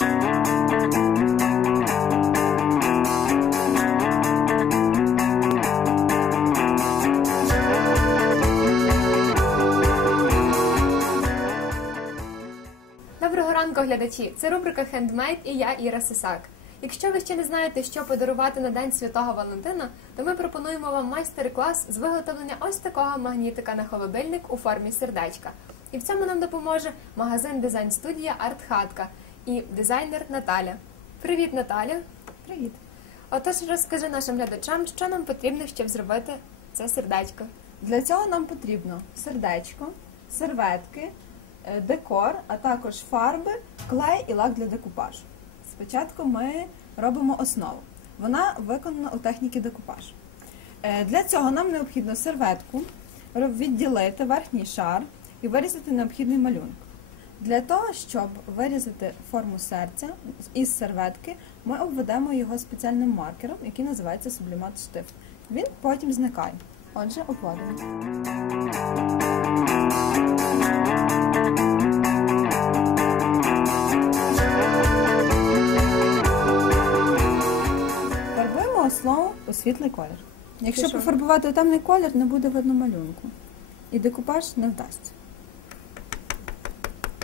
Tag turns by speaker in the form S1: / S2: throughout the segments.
S1: Доброго ранку, глядачі! Це рубрика Хендмейд і я Іра Сисак. Якщо ви ще не знаєте, що подарувати на День Святого Валентина, то ми пропонуємо вам майстер-клас з виготовлення ось такого магнітика на холодильник у формі сердечка. І в цьому нам допоможе магазин дизайн студія Артхатка і дизайнер Наталя. Привіт, Наталя!
S2: Привіт.
S1: Отож, розкажи нашим глядачам, що нам потрібно, щоб зробити це сердечко.
S2: Для цього нам потрібно сердечко, серветки, е, декор, а також фарби, клей і лак для декупажу. Спочатку ми робимо основу. Вона виконана у техніці декупаж. Е, Для цього нам необхідно серветку відділити верхній шар і вирізати необхідний малюнок. Для того, щоб вирізати форму серця із серветки, ми обведемо його спеціальним маркером, який називається сублімат штифт. Він потім зникає. Отже, обводимо. Фарбуємо основу у світлий колір. Якщо пофарбувати у темний колір, не буде видно малюнку. І декупаж не вдасться.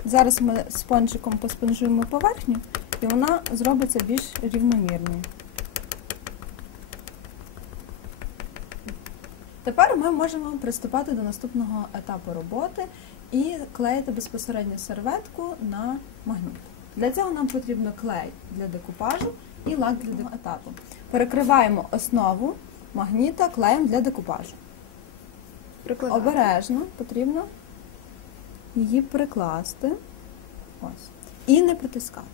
S2: Зараз ми спонжиком поспонжуємо поверхню, і вона зробиться більш рівномірною. Тепер ми можемо приступати до наступного етапу роботи і клеїти безпосередньо серветку на магніт. Для цього нам потрібно клей для декупажу і лак для декупажу. етапу. Перекриваємо основу магніта клеєм для декупажу.
S1: Прикладати.
S2: Обережно потрібно її прикласти. Ось. І не притискати.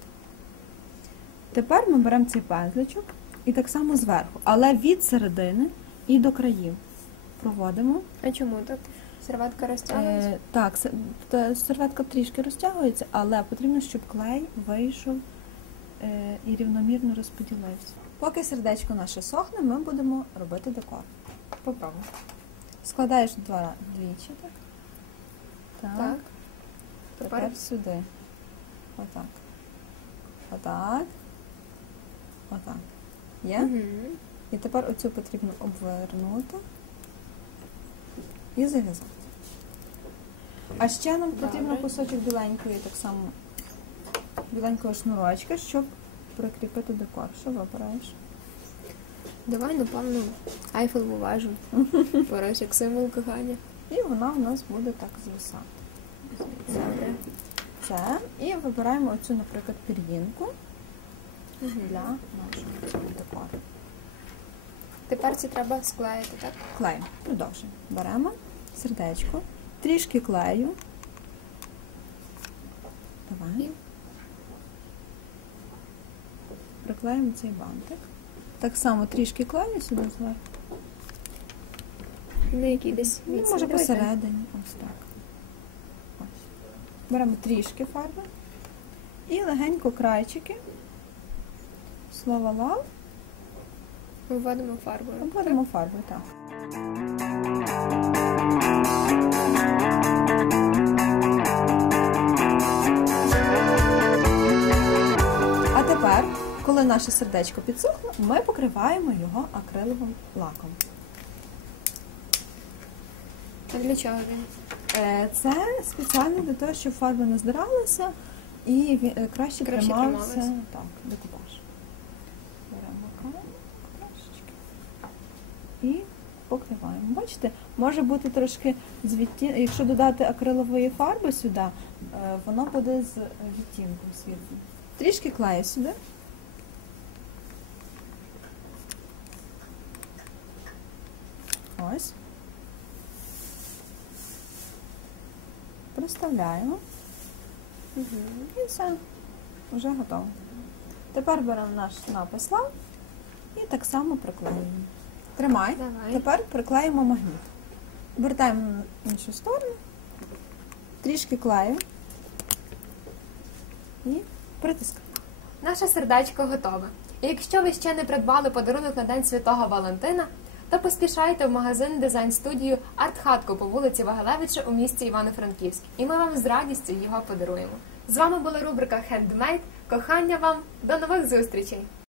S2: Тепер ми беремо цей пензличок і так само зверху, але від середини і до країв. Проводимо.
S1: А чому так? Серветка розтягується?
S2: Е, так, серветка трішки розтягується, але потрібно, щоб клей вийшов е, і рівномірно розподілився. Поки сердечко наше сохне, ми будемо робити декор. Попробуй. Складаєш два двічі, так? Так.
S1: Так.
S2: Тепер
S1: Тепер?
S2: сюди. Отак. Отак. Отак. Є?
S1: Мгм.
S2: І тепер оцю потрібно обвернути і зав'язати. А ще нам потрібно кусочок біленької, так само біленького шнурочка, щоб прикріпити декор. Що вибираєш?
S1: Давай, напевно, айфелеву вежу. Береш як символ кохання.
S2: І вона в нас буде так звисати.
S1: Добре.
S2: І вибираємо оцю, наприклад, пір'їнку для нашого декору.
S1: Тепер це треба склеїти, так?
S2: Клей. Продовжуємо. Беремо сердечко, трішки клею. Давай. Приклеїмо цей бантик. Так само трішки клею сюди зверху.
S1: На який десь
S2: Ну, може посередині. Ось так. Беремо трішки фарби і легенько крайчики. Слово лав.
S1: Виводимо фарбою.
S2: Обводимо фарбою, так. А тепер, коли наше сердечко підсохло, ми покриваємо його акриловим лаком.
S1: А для чого він?
S2: Е, Це спеціально для того, щоб фарба не здиралася і е, краще,
S1: Краще
S2: тримався так, декупаж. Беремо край, крашечки і покриваємо. Бачите, може бути трошки з якщо додати акрилової фарби сюди, е, воно буде з відтінком світлим. Трішки клею сюди. Ось. Проставляємо
S1: Угу.
S2: і все, вже готово. Тепер беремо наш напис лав і так само приклеюємо. Тримай.
S1: Давай.
S2: Тепер приклеїмо магніт. Вертаємо на іншу сторону, трішки клею і притискаємо.
S1: Наше сердечко готове. І якщо ви ще не придбали подарунок на День Святого Валентина, то поспішайте в магазин дизайн-студію Артхатко по вулиці Вагалевича у місті Івано-Франківськ. І ми вам з радістю його подаруємо. З вами була рубрика Хендмейд Кохання вам, до нових зустрічей!